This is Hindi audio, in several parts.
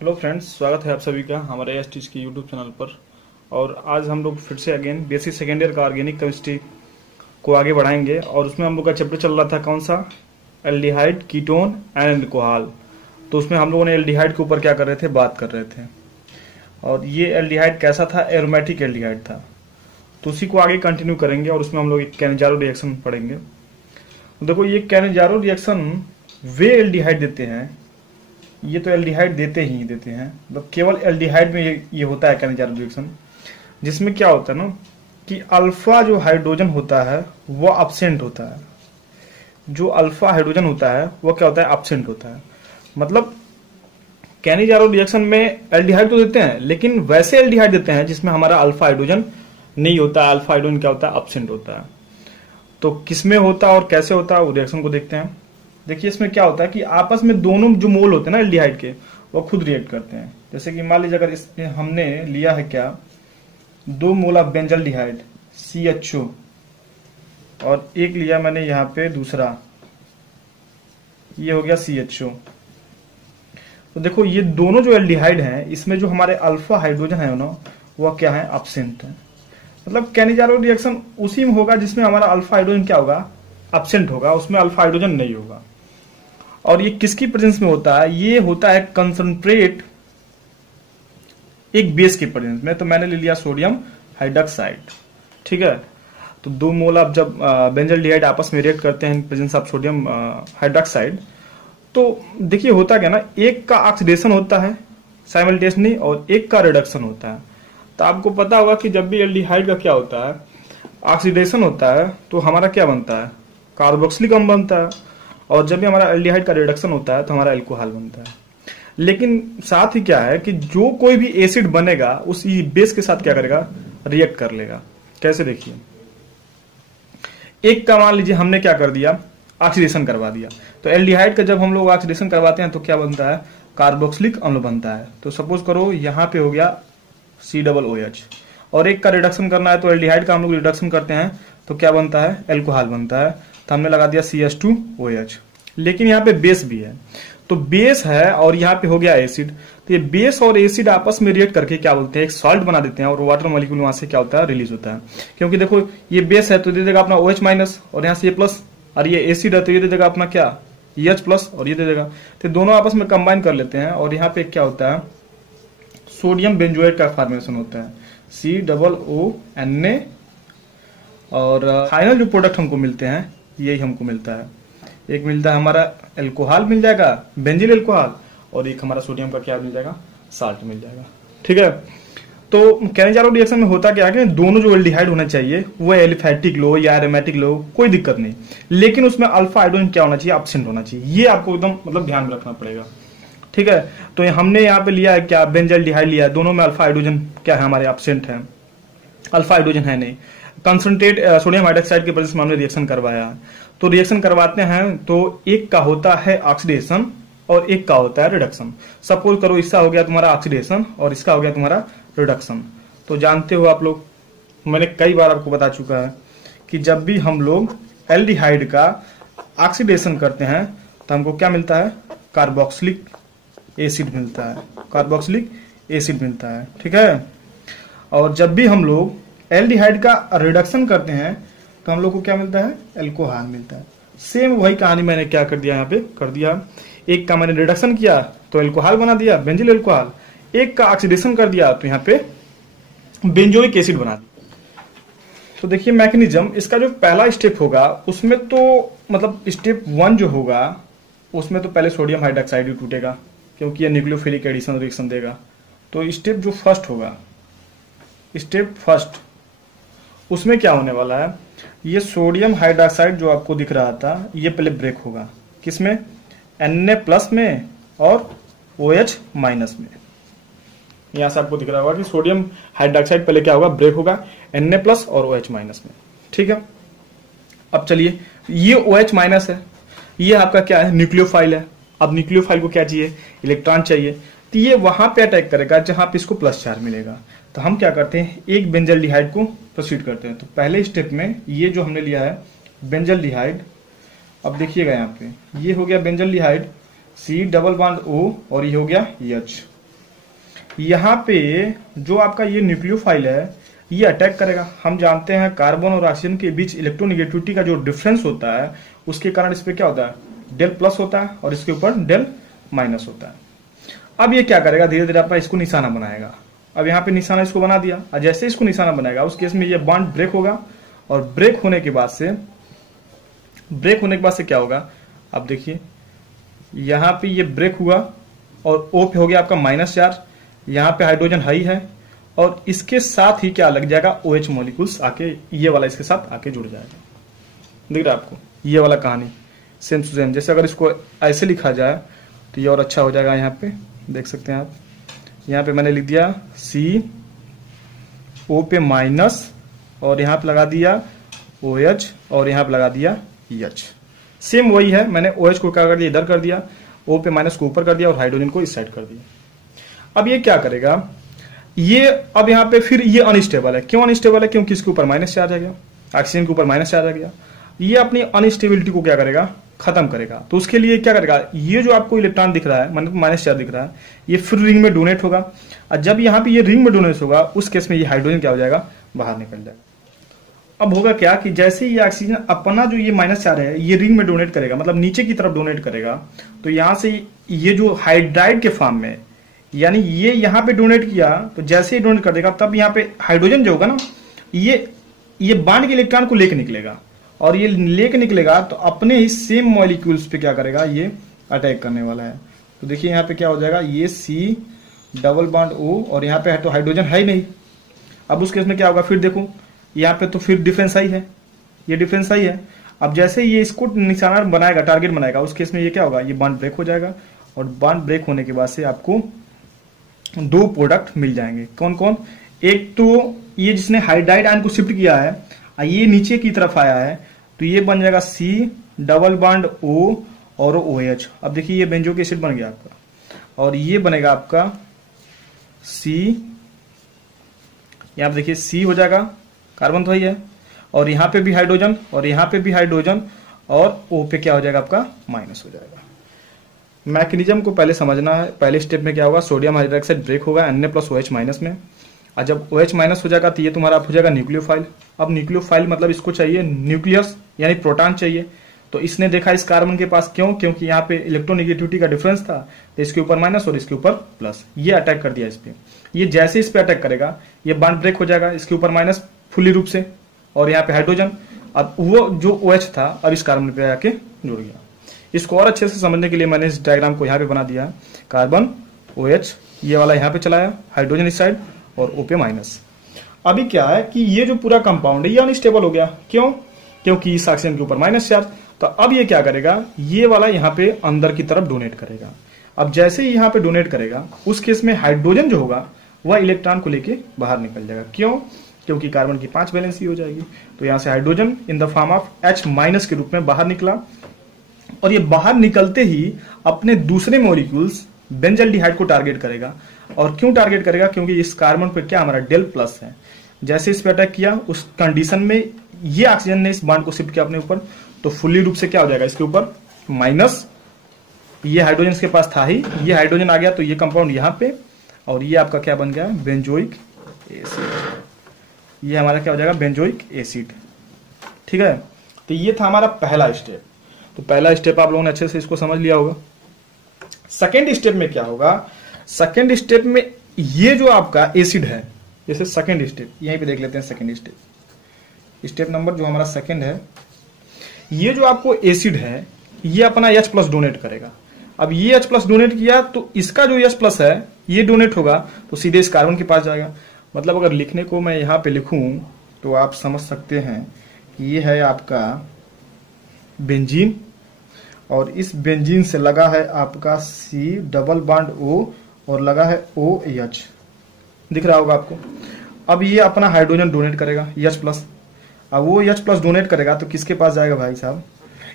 हेलो फ्रेंड्स, स्वागत है आप सभी का हमारे एस के यूट्यूब चैनल पर। और आज हम लोग फिर से अगेन बेसिक सेकेंड ईयर का ऑर्गेनिक केमिस्ट्री को आगे बढ़ाएंगे। और उसमें हम लोग का चैप्टर चल रहा था कौन सा, एल्डिहाइड, कीटोन एंड अल्कोहल। तो उसमें हम लोगों ने एल्डिहाइड के ऊपर क्या कर रहे थे, बात कर रहे थे। और ये एल्डिहाइड कैसा था, एरोमेटिक एल्डिहाइड था। तो उसी को आगे कंटिन्यू करेंगे और उसमें हम लोग एक कैनेजारो रिएक्शन पढ़ेंगे। देखो, ये कैनेजारो रिएक्शन वे एल्डिहाइड देते हैं, ये तो एल्डिहाइड देते ही देते हैं, मतलब केवल एल्डिहाइड में ये होता है कैनेजारो रिएक्शन, जिसमें क्या होता है ना कि अल्फा जो हाइड्रोजन होता है वो एब्सेंट होता है। जो अल्फा हाइड्रोजन होता है वो क्या होता है, एब्सेंट होता है। मतलब कैनेजारो रिएक्शन में एल्डिहाइड तो देते हैं, लेकिन वैसे एल्डिहाइड देते हैं जिसमें हमारा अल्फा हाइड्रोजन नहीं होता। अल्फा हाइड्रोजन क्या होता है, एब्सेंट होता है। तो किसमें होता है और कैसे होता है, वो रिएक्शन को देखते हैं। देखिए, इसमें क्या होता है कि आपस में दोनों जो मोल होते हैं ना एल्डिहाइड के, वो खुद रिएक्ट करते हैं। जैसे कि मान लीजिए अगर इसमें हमने लिया है क्या, 2 मोल ऑफ बेंजल्डिहाइड CHO, और एक लिया मैंने यहाँ पे दूसरा, ये हो गया CHO। तो देखो, ये दोनों जो एल्डिहाइड हैं, इसमें जो हमारे अल्फा हाइड्रोजन है ना, वह क्या है, एब्सेंट है। मतलब कैनेजारो रिएक्शन उसी में होगा जिसमें हमारा अल्फा हाइड्रोजन क्या होगा, एब्सेंट होगा, उसमें अल्फा हाइड्रोजन नहीं होगा। और ये किसकी प्रेजेंस में होता है, ये होता है कंसंट्रेट एक बेस के प्रेजेंस में। तो मैंने ले लिया सोडियम हाइड्रॉक्साइड, ठीक है। तो 2 मोल आप जब बेंजल्डिहाइड आपस में रिएक्ट करते हैं प्रेजेंस ऑफ सोडियम हाइड्रॉक्साइड, तो देखिए होता क्या ना, एक का ऑक्सीडेशन होता है साइमल्टेनियसली और एक का रिडक्शन होता है। तो आपको पता होगा कि जब भी एल्डिहाइड का क्या होता है, ऑक्सीडेशन होता है, तो हमारा क्या बनता है, कार्बोक्सिलिक अम्ल बनता है। और जब भी हमारा एल्डिहाइड का रिडक्शन होता है तो हमारा अल्कोहल बनता है। लेकिन साथ ही क्या है कि जो कोई भी एसिड बनेगा उस बेस के साथ क्या करेगा, रिएक्ट कर लेगा। कैसे, देखिए, एक का मान लीजिए हमने क्या कर दिया, ऑक्सीडेशन करवा दिया। तो एल्डिहाइड का जब हम लोग ऑक्सीडेशन करवाते हैं तो क्या बनता है, कार्बोक्सिलिक अम्ल बनता है। तो सपोज करो यहाँ पे हो गया COOH, और एक का रिडक्शन करना है तो एल्डिहाइड का हम लोग रिडक्शन करते हैं तो क्या बनता है, अल्कोहल बनता है। तो हमने लगा दिया CH2OH। लेकिन यहाँ पे बेस भी है, तो बेस है और यहाँ पे हो गया एसिड। तो ये बेस और एसिड आपस में रिएक्ट करके क्या बोलते हैं, एक सॉल्ट बना देते हैं, और वाटर मॉलिक्यूल वहां से क्या होता है, रिलीज होता है। क्योंकि देखो, ये बेस है तो दे देगा अपना OH- और यहाँ से ये प्लस, और ये एसिड है तो ये दे देगा अपना क्या, H+, और ये दे देगा। तो दोनों आपस में कंबाइन कर लेते हैं और यहाँ पे क्या होता है, सोडियम बेंजोएट का फॉर्मेशन होता है, COONA। और फाइनल जो प्रोडक्ट हमको मिलते हैं यही हमको मिलता है। एक मिलता है हमारा अल्कोहल मिल जाएगा, बेंजील अल्कोहल, और एक हमारा सोडियम का क्या मिल जाएगा, साल्ट मिल जाएगा, ठीक है। तो कैनेजारो रिएक्शन में होता क्या है कि दोनों जो एल्डिहाइड होना चाहिए वो एलिफैटिक लो या एरोमेटिक लो, कोई दिक्कत नहीं, लेकिन उसमें अल्फा हाइड्रोजन क्या होना चाहिए, एब्सेंट होना चाहिए। ये आपको एकदम मतलब ध्यान में रखना पड़ेगा, ठीक है। तो हमने यहाँ पे लिया है क्या, बेंजल्डिहाइड लिया है, दोनों में अल्फा हाइड्रोजन क्या है, हमारे एब्सेंट है, अल्फा हाइड्रोजन है नहीं। कंसंट्रेट सोडियम हाइड्रॉक्साइड के प्रेजेंस में हमने रिएक्शन करवाया। तो रिएक्शन करवाते हैं तो एक का होता है ऑक्सीडेशन और एक का होता है रिडक्शन। सपोज करो इसका हो गया तुम्हारा ऑक्सीडेशन और इसका हो गया तुम्हारा रिडक्शन। तो जानते हो आप लोग, मैंने कई बार आपको बता चुका है कि जब भी हम लोग एल्डिहाइड का ऑक्सीडेशन करते हैं तो हमको क्या मिलता है, कार्बोक्सिलिक एसिड मिलता है, कार्बोक्सिलिक एसिड मिलता है, ठीक है। और जब भी हम लोग एल्डिहाइड का रिडक्शन करते हैं तो हम लोग को क्या मिलता है, अल्कोहल मिलता है। सेम वही कहानी मैंने क्या कर दिया, यहाँ पे कर दिया, एक का मैंने रिडक्शन किया तो अल्कोहल बना दिया, बेंजील अल्कोहल। एक का ऑक्सीडेशन कर दिया तो यहाँ पे बेंजोइक एसिड बना दिया। तो देखिए मैकेनिज्म, इसका जो पहला स्टेप होगा उसमें तो मतलब स्टेप 1 जो होगा उसमें तो पहले सोडियम हाइड्रॉक्साइड ही टूटेगा, क्योंकि ये न्यूक्लियोफिलिक एडिशन रिएक्शन देगा। तो स्टेप जो फर्स्ट होगा, स्टेप फर्स्ट, उसमें क्या होने वाला है, ये सोडियम हाइड्रॉक्साइड जो आपको दिख रहा था ये पहले ब्रेक होगा, किसमें, Na+ में और OH- में। यहां से आपको दिख रहा होगा कि सोडियम हाइड्रॉक्साइड पहले क्या होगा, ब्रेक होगा Na+ और OH- में, ठीक है। अब चलिए, ये OH- है, ये आपका क्या है, न्यूक्लियोफाइल है। अब न्यूक्लियोफाइल को क्या चाहिए, इलेक्ट्रॉन चाहिए। तो ये वहां पे अटैक करेगा जहां पे इसको प्लस चार्ज मिलेगा। तो हम क्या करते हैं, एक बेंजल्डिहाइड को प्रोसीड करते हैं। तो पहले स्टेप में ये जो हमने लिया है बेंजल्डिहाइड, अब देखिएगा यहाँ पे ये हो गया benzaldehyde, C double bond O और ये हो गया H। यहाँ पे जो आपका ये न्यूक्लियोफाइल है ये अटैक करेगा। हम जानते हैं कार्बन और ऑक्सीजन के बीच इलेक्ट्रोनेगेटिविटी का जो डिफरेंस होता है उसके कारण इस पे क्या होता है, डेल प्लस होता है और इसके ऊपर डेल माइनस होता है। अब ये क्या करेगा, धीरे धीरे आपका इसको निशाना बनाएगा। अब यहाँ पे निशाना इसको बना दिया, और जैसे इसको निशाना बनाएगा उस केस में ये बॉन्ड ब्रेक होगा, और ब्रेक होने के बाद से क्या होगा, अब देखिए यहाँ पे ये ब्रेक हुआ और O पे हो गया आपका माइनस चार्ज, यहाँ पे हाइड्रोजन हाई है और इसके साथ ही क्या लग जाएगा, OH मॉलिक्यूल्स आके ये वाला इसके साथ आके जुड़ जाएगा। दिख रहा है आपको ये वाला कहानी सेम टू सेम। जैसे अगर इसको ऐसे लिखा जाए तो ये और अच्छा हो जाएगा। यहाँ पे देख सकते हैं आप, यहाँ पे मैंने लिख दिया CO पे माइनस और यहाँ पे लगा दिया OH और यहाँ पे लगा दिया H। सेम वही है, मैंने OH को क्या कर दिया, इधर कर दिया, O पे माइनस को ऊपर कर दिया और हाइड्रोजन को इस साइड कर दिया। अब ये क्या करेगा, ये अब यहाँ पे फिर ये अनस्टेबल है। क्यों अनस्टेबल है, क्योंकि इसके ऊपर माइनस चार्ज आ गया, ऑक्सीजन के ऊपर माइनस चार्ज आ गया। ये अपनी अनस्टेबिलिटी को क्या करेगा, खत्म करेगा। तो उसके लिए क्या करेगा, ये जो आपको इलेक्ट्रॉन दिख रहा है, मतलब माइनस चार्ज दिख रहा है, ये फिर रिंग में डोनेट होगा, और जब यहाँ पे ये रिंग में डोनेट होगा उस केस में ये हाइड्रोजन क्या हो जाएगा, बाहर निकल जाएगा। अब होगा क्या कि जैसे ये ऑक्सीजन अपना जो ये माइनस चार्ज है ये रिंग में डोनेट करेगा, मतलब नीचे की तरफ डोनेट करेगा, तो यहाँ से ये जो हाइड्राइड के फॉर्म में, यानी ये यहाँ पे डोनेट किया तो जैसे ही डोनेट कर देगा तब यहाँ पे हाइड्रोजन जो होगा ना, ये बांड के इलेक्ट्रॉन को लेके निकलेगा, और ये लेके निकलेगा तो अपने ही सेम मॉलिक्यूल्स पे क्या करेगा, ये अटैक करने वाला है। तो देखिए यहाँ पे क्या हो जाएगा, ये C डबल बॉन्ड O और यहाँ पे है तो हाइड्रोजन है ही नहीं। अब उस केस में क्या होगा, फिर देखो यहाँ पे तो फिर डिफरेंस आई है, ये डिफरेंस आई है। अब जैसे ये इसको निशाना बनाएगा, टारगेट बनाएगा, उस केस में ये क्या होगा, ये बॉन्ड ब्रेक हो जाएगा, और बॉन्ड ब्रेक होने के बाद से आपको दो प्रोडक्ट मिल जाएंगे। कौन कौन, एक तो ये जिसने हाइड्राइड आयन को शिफ्ट किया है, ये नीचे की तरफ आया है, तो ये बन जाएगा C डबल बॉन्ड O और OH। अब देखिए ये बेंजोइक एसिड बन गया आपका, और ये बनेगा आपका C, यहाँ पे देखिए C हो जाएगा, कार्बन तो ही है, और यहाँ पे भी हाइड्रोजन और यहाँ पे भी हाइड्रोजन, और O पे क्या हो जाएगा आपका, माइनस हो जाएगा। मैकेनिज्म को पहले समझना है। पहले स्टेप में क्या होगा, सोडियम हाइड्रोक्साइड ब्रेक होगा Na+OH माइनस में, और जब OH माइनस हो जाएगा तो ये तुम्हारा हो जाएगा न्यूक्लियोफाइल। अब न्यूक्लियोफाइल मतलब इसको चाहिए न्यूक्लियस यानी प्रोटॉन चाहिए, तो इसने देखा इस कार्बन के पास, क्यों, क्योंकि यहाँ पे इलेक्ट्रोनेगेटिविटी का डिफरेंस था, तो इसके ऊपर माइनस और इसके ऊपर प्लस, ये अटैक कर दिया इस पे। ये जैसे इस पे अटैक करेगा ये बॉन्ड ब्रेक हो जाएगा, इसके ऊपर माइनस फुली रूप से, और यहाँ पे हाइड्रोजन, अब वो जो OH था अब इस कार्बन पे आके जुड़ गया। इसको और अच्छे से समझने के लिए मैंने इस डायग्राम को यहाँ पे बना दिया, कार्बन OH ये वाला यहाँ पे चलाया, हाइड्रोजन इस साइड और O पे माइनस। अभी क्या है कि ये जो पूरा कंपाउंड है ये अनस्टेबल हो गया, क्यों, क्योंकि इस ऑक्सीजन के ऊपर माइनस चार्ज। तो अब ये क्या करेगा, ये वाला यहाँ पे अंदर की तरफ डोनेट करेगा। अब जैसे ही यहाँ पे डोनेट करेगा उस केस में हाइड्रोजन जो होगा वह इलेक्ट्रॉन को लेके बाहर निकल जाएगा, क्यों, क्योंकि कार्बन की 5 वैलेंसी हो जाएगी। तो यहाँ से hydrogen in the form of H minus के रूप में बाहर निकला, और ये बाहर निकलते ही अपने दूसरे मॉलिक्यूल्स बेंजल्डिहाइड को टारगेट करेगा। और क्यों टारगेट करेगा, क्योंकि इस कार्बन पर क्या हमारा डेल प्लस है, जैसे इस पे अटैक किया उस कंडीशन में ये ऑक्सीजन ने इस बॉन्ड को शिफ्ट किया अपने ऊपर, तो फुल्ली रूप से क्या हो जाएगा, इसके ऊपर माइनस, ये हाइड्रोजन इसके पास था ही, ये हाइड्रोजन आ गया तो ये कंपाउंड यहाँ पे, और ये आपका क्या बन गया, बेंजोइक एसिड। ये हमारा क्या हो जाएगा, बेंजोइक एसिड। ठीक है, तो ये था हमारा पहला स्टेप। तो पहला स्टेप आप लोगों ने अच्छे से इसको समझ लिया होगा। सेकेंड स्टेप में क्या होगा, सेकेंड स्टेप में ये जो आपका एसिड है, जैसे सेकेंड स्टेप यहीं पे देख लेते हैं। सेकेंड स्टेप नंबर जो हमारा सेकेंड है, ये जो आपको एसिड है ये अपना H+ डोनेट करेगा। अब ये H+ डोनेट किया तो इसका जो H+ है ये डोनेट होगा तो सीधे इस कार्बन के पास जाएगा। मतलब अगर लिखने को मैं यहाँ पे लिखूं तो आप समझ सकते हैं कि ये है आपका बेंजीन, और इस बेंजीन से लगा है आपका C डबल बॉन्ड O और लगा है OH, दिख रहा होगा आपको। अब ये अपना हाइड्रोजन डोनेट करेगा H+। अब वो H+ डोनेट करेगा तो किसके पास जाएगा भाई साहब,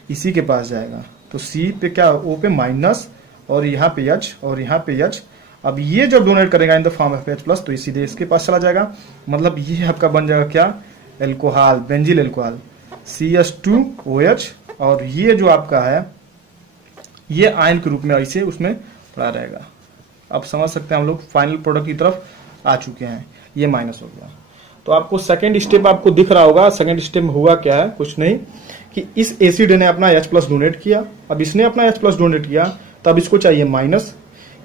इसी के पास जाएगा। तो C पे क्या, O पे माइनस और यहाँ पे H और यहाँ पे H। अब ये जब डोनेट करेगा in the form of H+ तो ये सीधे इसके पास चला जाएगा। मतलब ये आपका बन जाएगा क्या, एल्कोहल, बेंजिल एल्कोहल CH2OH, और ये जो आपका है ये आयन के रूप में ऐसे उसमें पड़ा रहेगा। अब समझ सकते हैं हम लोग फाइनल प्रोडक्ट की तरफ आ चुके हैं। ये माइनस हो गया। तो आपको सेकेंड स्टेप आपको दिख रहा होगा। सेकेंड स्टेप में हुआ क्या है, कुछ नहीं कि इस एसिड ने अपना H+ डोनेट किया। अब इसने अपना H+ डोनेट किया, तब इसको चाहिए माइनस,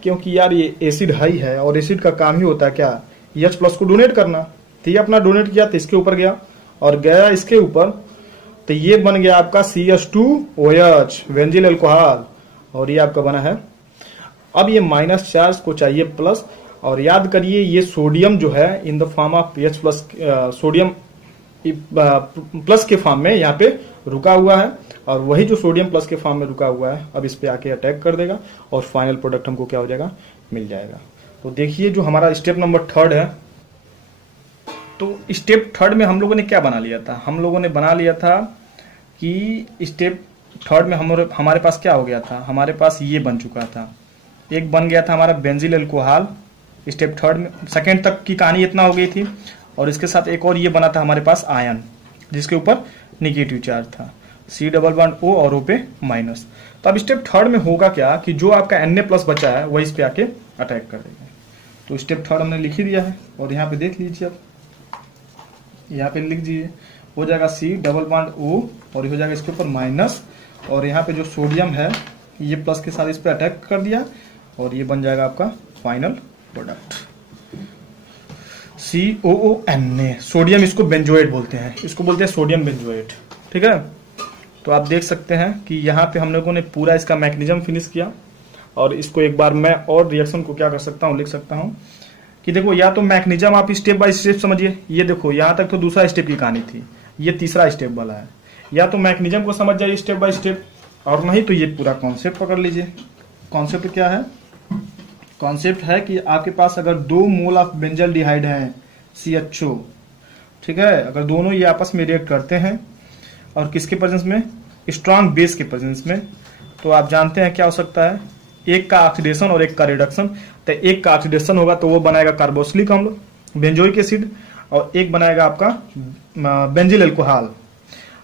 क्योंकि यार ये एसिड हाई है और एसिड का काम ही होता है क्या, H+ को डोनेट करना। तो ये अपना डोनेट किया तो इसके ऊपर गया और गया इसके ऊपर, तो ये बन गया आपका CH2OH बेंजील अल्कोहल, और ये आपका बना है। अब ये माइनस चार्ज को चाहिए प्लस, और याद करिए ये सोडियम जो है in the form of H+, sodium plus के फॉर्म में यहाँ पे रुका हुआ है, और वही जो सोडियम प्लस के फॉर्म में रुका हुआ है अब इस पे आके अटैक कर देगा और फाइनल प्रोडक्ट हमको क्या हो जाएगा, मिल जाएगा। तो देखिए जो हमारा स्टेप नंबर 3 है, तो स्टेप 3 में हम लोगों ने क्या बना लिया था, हम लोगों ने बना लिया था कि स्टेप 3 में हमारे पास क्या हो गया था, हमारे पास ये बन चुका था, एक बन गया था हमारा बेंजील अल्कोहल। स्टेप 3 में सेकेंड तक की कहानी इतना हो गई थी, और इसके साथ एक और ये बना था हमारे पास आयन, जिसके ऊपर निगेटिव चार्ज था, C+O और O पे माइनस। तो अब स्टेप 3 में होगा क्या कि जो आपका Na+ बचा है वही इस पे आके अटैक कर देगा। तो स्टेप 3 हमने लिख ही दिया है, और यहाँ पे देख लीजिए, अब यहाँ पे लिख दीजिए, हो जाएगा C+O और ये हो जाएगा इसके ऊपर माइनस, और यहाँ पे जो सोडियम है ये प्लस के साथ इस पे अटैक कर दिया, और ये बन जाएगा आपका फाइनल प्रोडक्ट COONA। सोडियम इसको बेंजोएट बोलते हैं, इसको बोलते हैं सोडियम बेंजोएट। ठीक है, तो आप देख सकते हैं कि यहाँ पे हम लोगों ने पूरा इसका मैकेनिज्म फिनिश किया, और इसको एक बार मैं और रिएक्शन को क्या कर सकता हूँ, लिख सकता हूँ कि देखो, या तो मैकेनिज्म आप स्टेप बाय स्टेप समझिए, ये देखो यहाँ तक तो दूसरा स्टेप की कहानी थी, ये तीसरा स्टेप वाला है, या तो मैकेनिज्म को समझ जाइए स्टेप बाय स्टेप, और नहीं तो ये पूरा कॉन्सेप्ट पकड़ लीजिए। कॉन्सेप्ट क्या है, कॉन्सेप्ट है कि आपके पास अगर 2 मोल ऑफ बेंजल्डिहाइड है CHO, ठीक है, अगर दोनों ये आपस में रिएक्ट करते हैं और किसके प्रेजेंस में, स्ट्रांग बेस के प्रेजेंस में, तो आप जानते हैं क्या हो सकता है, एक का ऑक्सीडेशन और एक का रिडक्शन। तो एक का ऑक्सीडेशन होगा तो वो बनाएगा कार्बोक्सिलिक अम्ल बेंजोइक एसिड, और एक बनाएगा आपका बेंजील अल्कोहल।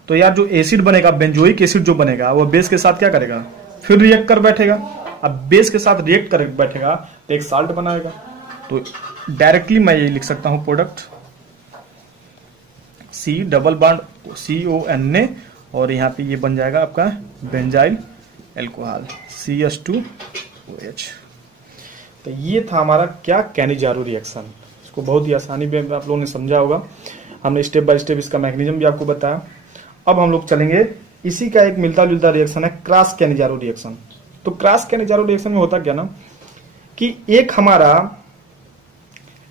तो यार जो एसिड बनेगा, बेंजोइक एसिड जो बनेगा, वो बेस के साथ क्या करेगा, फिर रिएक्ट कर बैठेगा। अब बेस के साथ रिएक्ट कर बैठेगा तो एक साल्ट बनाएगा। तो डायरेक्टली मैं ये लिख सकता हूं प्रोडक्ट C+CONA, और यहाँ पे ये बन जाएगा आपका बेंजाइल अल्कोहल CH2OH। तो ये था हमारा क्या, कैनिजारो रिएक्शन। इसको बहुत ही आसानी में आप लोगों ने समझा होगा, हमने स्टेप बाय स्टेप इसका मैकेनिज्म भी आपको बताया। अब हम लोग चलेंगे, इसी का एक मिलता जुलता रिएक्शन है क्रॉस कैनिजारो रिएक्शन। तो क्रॉस कैनिजारो रिएक्शन में होता क्या ना कि एक हमारा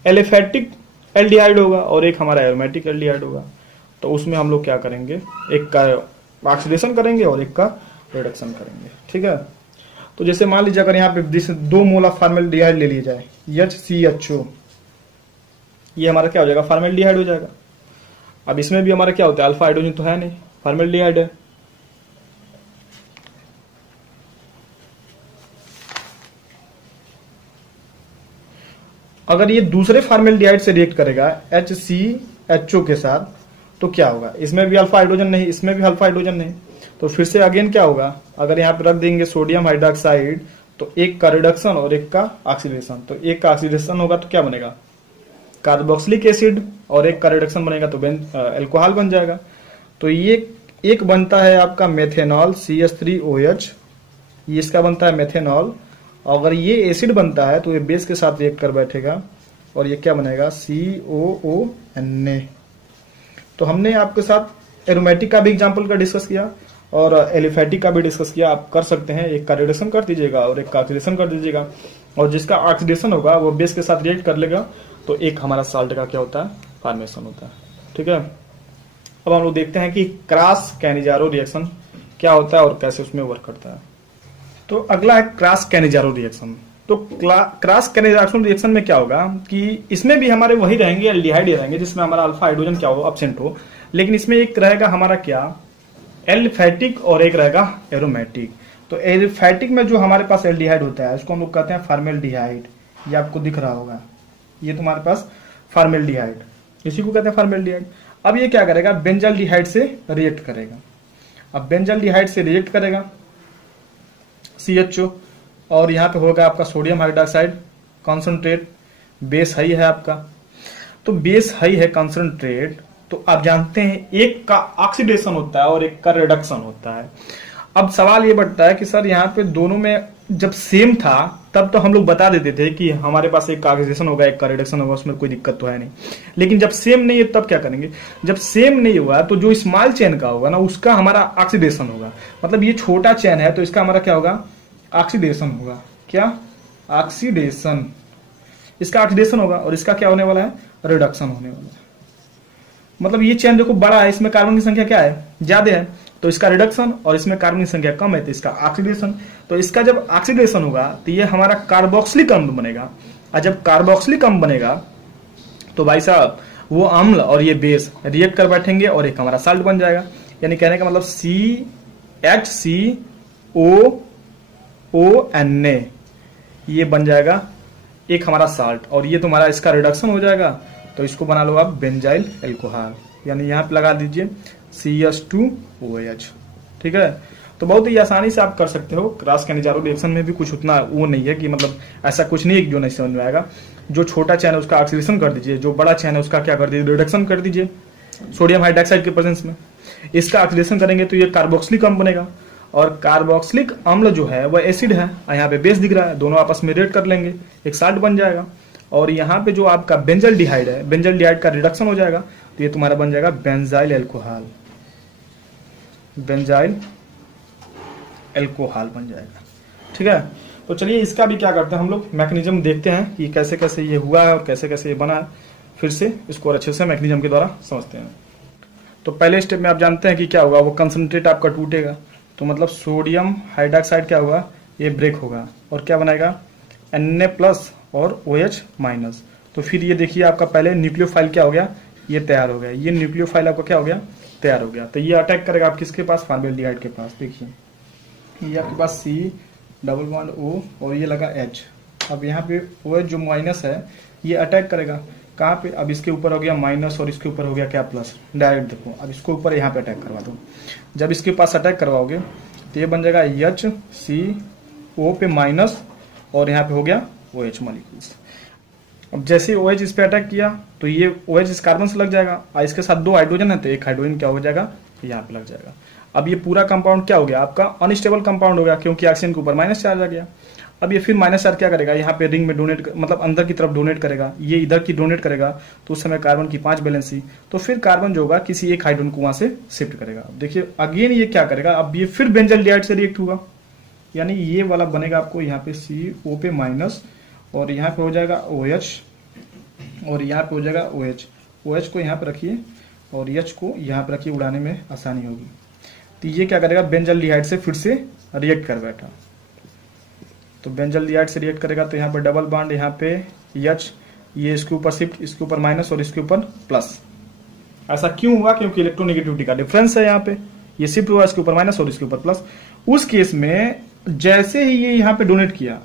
एलिफेटिक एल्डिहाइड होगा और एक हमारा एरोमेटिक एल्डिहाइड होगा। तो उसमें हम लोग क्या करेंगे, एक का ऑक्सीडेशन करेंगे और एक का रिडक्शन करेंगे। ठीक है, तो जैसे मान लीजिए अगर यहाँ पे 2 मोल ऑफ फॉर्मेल्डिहाइड ले लिया जाए HCHO, ये हमारा क्या हो जाएगा, फॉर्मेल्डिहाइड हो जाएगा। अब इसमें भी हमारा क्या होता है, अल्फा हाइड्रोजन तो है नहीं, फॉर्मेल्डिहाइड है। अगर ये दूसरे फॉर्मेल्डिहाइड से रिएक्ट करेगा HCHO के साथ, तो क्या होगा, इसमें भी अल्फा हाइड्रोजन नहीं, इसमें भी अल्फा हाइड्रोजन नहीं, तो फिर से अगेन क्या होगा, अगर यहाँ पे रख देंगे सोडियम हाइड्रोक्साइड, तो एक का रिडक्शन और एक का ऑक्सीडेशन। तो एक का ऑक्सीडेशन होगा तो क्या बनेगा, कार्बोक्सिलिक एसिड, और एक का रिडक्शन बनेगा तो अल्कोहल बन जाएगा। तो ये एक बनता है आपका मेथेनॉल CH3OH, ये इसका बनता है मेथेनॉल। अगर ये एसिड बनता है तो ये बेस के साथ रिएक्ट कर बैठेगा और ये क्या बनेगा, COONA। तो हमने आपके साथ एरोमेटिक का भी एग्जांपल का डिस्कस किया और एलिफेटिक का भी डिस्कस किया। आप कर सकते हैं, एक का रिडक्शन कर दीजिएगा और एक का ऑक्सीडेशन कर दीजिएगा, और जिसका ऑक्सीडेशन होगा वो बेस के साथ रिएक्ट कर लेगा, तो एक हमारा साल्ट का क्या होता है, फॉर्मेशन होता है। ठीक है, अब हम लोग देखते हैं कि क्रॉस कैनिजारो रिएक्शन क्या होता है और कैसे उसमें वर्क करता है। तो अगला है क्रॉस कैनिजारो रिएक्शन। तो क्रॉस कैनिजारो रिएक्शन में क्या होगा कि इसमें भी हमारे वही रहेंगे, एल्डिहाइड रहेंगे, जिसमें हमारा अल्फा हाइड्रोजन क्या हो, एब्सेंट हो, लेकिन इसमें एक रहेगा हमारा क्या, एलिफेटिक, और एक रहेगा एरोमेटिक। तो एलिफेटिक में जो हमारे पास एल्डिहाइड होता है उसको हम लोग कहते हैं फॉर्मेल्डिहाइड। ये आपको दिख रहा होगा, ये तुम्हारे पास फॉर्मेल्डिहाइड, इसी को कहते हैं फॉर्मेल्डिहाइड। अब ये क्या करेगा, बेंजल्डिहाइड से रिएक्ट करेगा। अब बेंजल्डिहाइड से रिएक्ट करेगा CHO, और यहाँ पे होगा आपका sodium hydroxide concentrate, base high है आपका, तो बेस हाई है कॉन्सेंट्रेट, तो आप जानते हैं एक का ऑक्सीडेशन होता है और एक का रिडक्शन होता है। अब सवाल ये बढ़ता है कि सर यहाँ पे दोनों में जब सेम था तब तो हम लोग बता देते थे कि हमारे पास एक का ऑक्सीडेशन होगा एक का रिडक्शन होगा, उसमें कोई दिक्कत तो है नहीं। लेकिन जब सेम नहीं है तब क्या करेंगे? जब सेम नहीं हुआ तो जो स्मॉल चेन का होगा ना उसका हमारा ऑक्सीडेशन होगा। मतलब ये छोटा चेन है तो इसका हमारा क्या होगा? ऑक्सीडेशन होगा। क्या? ऑक्सीडेशन। इसका ऑक्सीडेशन होगा और इसका क्या होने वाला है? रिडक्शन होने वाला है। मतलब ये चेन देखो बड़ा है, इसमें कार्बन की संख्या क्या है? ज्यादा है, तो इसका रिडक्शन, और इसमें कार्बन की संख्या कम है तो इसका ऑक्सीडेशन। तो इसका जब ऑक्सीडेशन होगा तो ये हमारा कार्बोक्सिलिक अम्ल बनेगा, और जब कार्बोक्सिलिक अम्ल बनेगा तो भाई साहब वो अम्ल और ये बेस रिएक्ट कर बैठेंगे और एक हमारा साल्ट बन जाएगा। यानी कहने का मतलब CHCOONA ये बन जाएगा एक हमारा साल्ट, और ये तुम्हारा इसका रिडक्शन हो जाएगा तो इसको बना लो आप बेंजाइल एल्कोहल। यानी यहाँ पे लगा दीजिए CH2OH। ठीक है, तो बहुत ही आसानी से आप कर सकते हो। क्रॉस कैनिजारो रिएक्शन में भी कुछ उतना वो नहीं है कि मतलब ऐसा कुछ नहीं है जो नहीं समझ में आएगा। जो छोटा चैन है उसका ऑक्सीडेशन कर दीजिए, जो बड़ा चैन है उसका क्या कर दीजिए? रिडक्शन कर दीजिए सोडियम हाइड्रोक्साइड के प्रेजेंस में। इसका ऑक्सीडेशन करेंगे तो ये कार्बोक्सिलिक अम्ल बनेगा, और कार्बोक्सिलिक अम्ल जो है वह एसिड है, यहाँ पे बेस दिख रहा है, दोनों आपस में रिएक्ट कर लेंगे, एक साल्ट बन जाएगा। और यहाँ पे जो आपका बेंजल डिहाइड है, बेंजल डिहाइड का रिडक्शन हो जाएगा तो ये तुम्हारा बन जाएगा बेंजाइल एल्कोहल। बेंजाइल एल्कोहल बन जाएगा। ठीक है, तो चलिए इसका भी क्या करते हैं हम लोग, मैकेनिज्म देखते हैं कि कैसे कैसे ये हुआ है और कैसे कैसे ये बना है। फिर से इसको और अच्छे से मैकेनिज्म के द्वारा समझते हैं। तो पहले स्टेप में आप जानते हैं कि क्या होगा, वो कंसंट्रेट आपका टूटेगा, तो मतलब सोडियम हाइड्रोक्साइड क्या होगा? ये ब्रेक होगा और क्या बनाएगा? Na+ और OH-। तो फिर ये देखिए आपका पहले न्यूक्लियोफाइल क्या हो गया? ये तैयार हो गया। ये न्यूक्लियोफाइल आपका क्या हो गया? तैयार हो गया। तो ये अटैक करेगा आप किसके पास? फॉर्मेल्डिहाइड के पास। देखिए ये आपके पास C+O और ये लगा H। अब यहाँ पे OH जो माइनस है ये अटैक करेगा कहाँ पे? अब इसके ऊपर हो गया माइनस और इसके ऊपर हो गया क्या? प्लस। डायरेक्ट देखो, अब इसको ऊपर यहाँ पे अटैक करवा दो। जब इसके पास अटैक करवाओगे तो ये बन जाएगा HCO पे माइनस और यहाँ पे हो गया OH मॉलिक्यूल्स। अब जैसे OH इस पे अटैक किया तो ये OH इस कार्बन से लग जाएगा, और इसके साथ 2 हाइड्रोजन है तो एक हाइड्रोजन क्या हो जाएगा? यहाँ पे लग जाएगा। अब ये पूरा कंपाउंड क्या हो गया? आपका अनस्टेबल कंपाउंड हो गया, क्योंकि ऑक्सीजन के ऊपर माइनस चार्ज आ गया। अब ये फिर माइनस चार्ज क्या करेगा? यहाँ पे रिंग में डोनेट, मतलब अंदर की तरफ डोनेट करेगा, ये इधर की डोनेट करेगा, तो उस समय कार्बन की 5 वैलेंसी, तो फिर कार्बन जो होगा किसी एक हाइड्रोजन को वहां से शिफ्ट करेगा। अब देखिए अगेन ये क्या करेगा? अब ये फिर बेंजल डिहाइड से रिएक्ट होगा, यानी ये वाला बनेगा आपको यहाँ पे CO पे माइनस और यहाँ पे हो जाएगा OH और यहाँ पे हो जाएगा OH। OH को यहाँ पे रखिए और H को यहाँ पे रखिए, उड़ाने में आसानी होगी। तो ये क्या करेगा? बेंजल डिहाइड से फिर से रिएक्ट कर बैठा, तो बेंजल डिहाइड से रिएक्ट करेगा तो यहाँ पे डबल बॉन्ड, यहाँ पे H, ये इसके ऊपर शिफ्ट, इसके ऊपर माइनस और इसके ऊपर प्लस। ऐसा क्यों हुआ? क्योंकि इलेक्ट्रोनेगेटिविटी का डिफरेंस है, यहाँ पे ये शिफ्ट हुआ, इसके ऊपर माइनस और इसके ऊपर प्लस। उस केस में जैसे ही ये यहाँ पे डोनेट किया,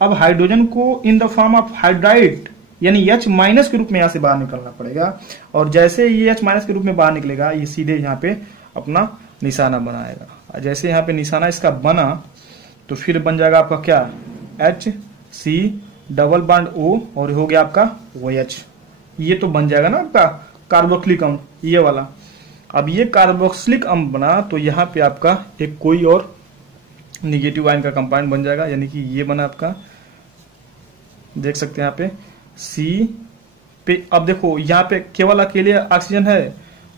अब हाइड्रोजन को in the form of hydride यानी H- के रूप में यहाँ से बाहर निकलना पड़ेगा, और जैसे ये H- के रूप में बाहर निकलेगा ये सीधे यहाँ पे अपना निशाना बनाएगा। जैसे यहाँ पे निशाना इसका बना तो फिर बन जाएगा आपका क्या? HC+O और हो गया आपका OH। ये तो बन जाएगा ना आपका कार्बोक्सिलिक अम्ल, ये वाला। अब ये कार्बोक्सिलिक अम्ल बना तो यहाँ पे आपका एक कोई और निगेटिव आयन का कंपाउंड बन जाएगा, यानी कि ये बना आपका, देख सकते हैं यहाँ पे C पे। अब देखो यहाँ पे केवल अकेले ऑक्सीजन है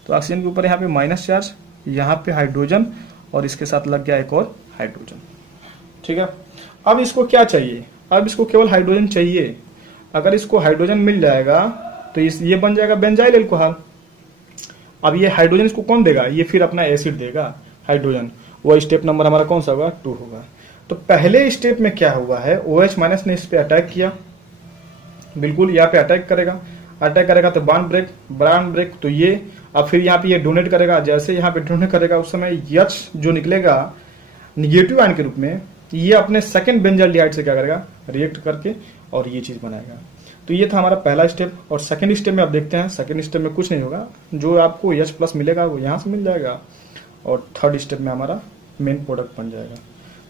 तो ऑक्सीजन के ऊपर यहाँ पे माइनस चार्ज, यहाँ पे हाइड्रोजन और इसके साथ लग गया एक और हाइड्रोजन। ठीक है, अब इसको क्या चाहिए? अब इसको केवल हाइड्रोजन चाहिए। अगर इसको हाइड्रोजन मिल जाएगा तो ये बन जाएगा बेंजाइल एल्कोहल। अब ये हाइड्रोजन इसको कौन देगा? ये फिर अपना एसिड देगा हाइड्रोजन। वो स्टेप नंबर हमारा कौन सा होगा? 2 होगा। तो पहले स्टेप में क्या हुआ है? OH- ने इस पे अटैक किया, बिल्कुल यहाँ पे अटैक करेगा तो बॉन्ड ब्रेक, तो ये अब फिर यहाँ पे ये डोनेट करेगा। जैसे यहाँ पे डोनेट करेगा उस समय H जो निकलेगा निगेटिव आयन के रूप में, ये अपने सेकंड बेंजल डिहाइड से क्या करेगा? रिएक्ट करके और ये चीज बनाएगा। तो ये था हमारा पहला स्टेप। और सेकंड स्टेप में आप देखते हैं, सेकंड स्टेप में कुछ नहीं होगा, जो आपको H+ मिलेगा वो यहाँ से मिल जाएगा, और थर्ड स्टेप में हमारा मेन प्रोडक्ट बन जाएगा।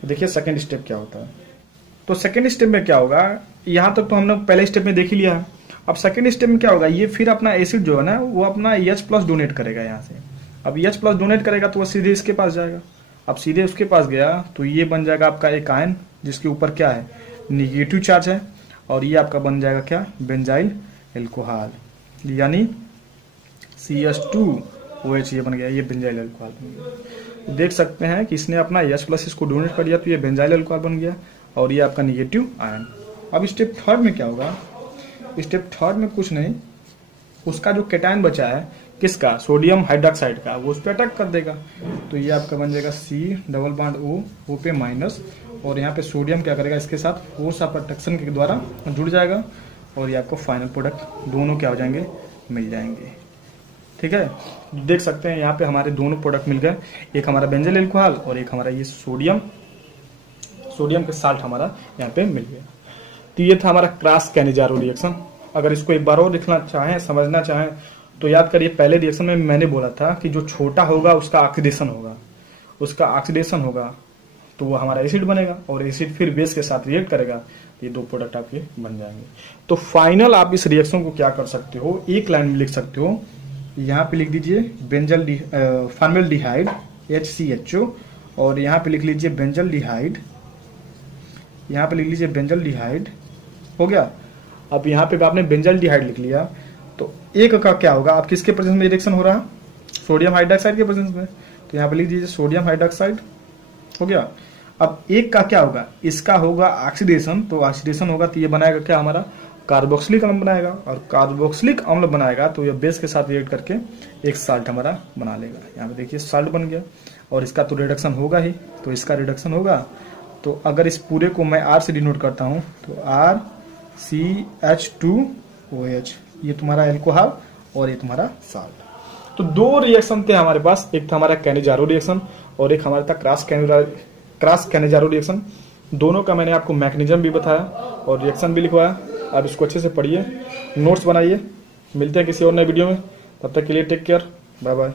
तो देखिए सेकंड स्टेप क्या होता है। तो सेकंड स्टेप में क्या होगा? यहाँ तक तो हमने पहले स्टेप में देख ही लिया है। अब सेकेंड स्टेप में क्या होगा, ये फिर अपना एसिड जो है ना वो अपना H+ डोनेट करेगा यहाँ से। अब H+ डोनेट करेगा तो वो सीधे इसके पास जाएगा। अब सीधे उसके पास गया तो ये बन जाएगा आपका एक आयन जिसके ऊपर क्या है, निगेटिव चार्ज है, और ये आपका बन जाएगा क्या, बेंजाइल एल्कोहल, यानी CH2OH ये बन गया, ये बेंजाइल एल्कोहल बन गया। तो देख सकते हैं कि इसने अपना H+ इसको डोनेट कर दिया तो ये बेंजाइल एल्कोहल बन गया, और ये आपका निगेटिव आयन। अब स्टेप थर्ड में क्या होगा, स्टेप थर्ड में कुछ नहीं, उसका जो कैटायन बचा है किसका, सोडियम हाइड्रोक्साइड का, वो उस पर अटैक कर देगा। तो ये आपका बन जाएगा C+O पे माइनस, और यहाँ पे सोडियम क्या करेगा, इसके साथ फोर्स ऑफ अट्रैक्शन के द्वारा जुड़ जाएगा, और ये आपको फाइनल प्रोडक्ट दोनों क्या हो जाएंगे, मिल जाएंगे। ठीक है, देख सकते हैं यहाँ पे हमारे दोनों प्रोडक्ट मिल गए, एक हमारा बेंजाइल एल्कोहल और एक हमारा ये सोडियम के साल्ट हमारा यहाँ पे मिल गया। तो ये था हमारा क्रॉस कैनिजारो रिएक्शन। अगर इसको एक बार और लिखना चाहें, समझना चाहें तो याद करिए, पहले रिएक्शन में मैंने बोला था कि जो छोटा होगा उसका ऑक्सीडेशन होगा, तो वो हमारा एसिड बनेगा, और एसिड फिर बेस के साथ रिएक्ट करेगा, ये दो प्रोडक्ट आपके बन जाएंगे। तो फाइनल आप इस रिएक्शन को क्या कर सकते हो, एक लाइन में लिख सकते हो, यहाँ पे लिख दीजिए फॉर्मल्डिहाइड HCHO, और यहाँ पे लिख लीजिए बेंजल्डिहाइड, यहाँ पे लिख लीजिए बेंजल्डिहाइड, हो गया। अब यहाँ पे आपने बेंजल्डिहाइड लिख लिया, तो एक का क्या होगा, आप किसके प्रेजेंस में रिएक्शन हो रहा है, सोडियम हाइड्रोक्साइड के प्रेजेंस में, तो यहाँ पे लिख दीजिए सोडियम हाइड्रोक्साइड, हो गया। अब एक का क्या होगा, इसका होगा ऑक्सीडेशन, तो ऑक्सीडेशन होगा तो ये बनाएगा क्या, हमारा कार्बोक्सिलिक अम्ल बनाएगा, और कार्बोक्सिलिक अम्ल बनाएगा तो ये बेस के साथ रिएक्ट करके एक साल्ट हमारा बना लेगा। यहाँ पे देखिए साल्ट बन गया, और इसका तो रिडक्शन होगा ही, तो इसका रिडक्शन होगा। तो अगर इस पूरे को मैं R से डिनोट करता हूँ तो RCH2OH, ये तुम्हारा एल्कोहल और ये तुम्हारा साल्ट। तो दो रिएक्शन थे हमारे पास, एक था हमारा कैनिजारो रिएक्शन और एक हमारा था क्रॉस कैनिजारो रिएक्शन। दोनों का मैंने आपको मैकेनिज्म भी बताया और रिएक्शन भी लिखवाया। आप इसको अच्छे से पढ़िए, नोट्स बनाइए। मिलते हैं किसी और नए वीडियो में, तब तक के लिए टेक केयर, बाय बाय।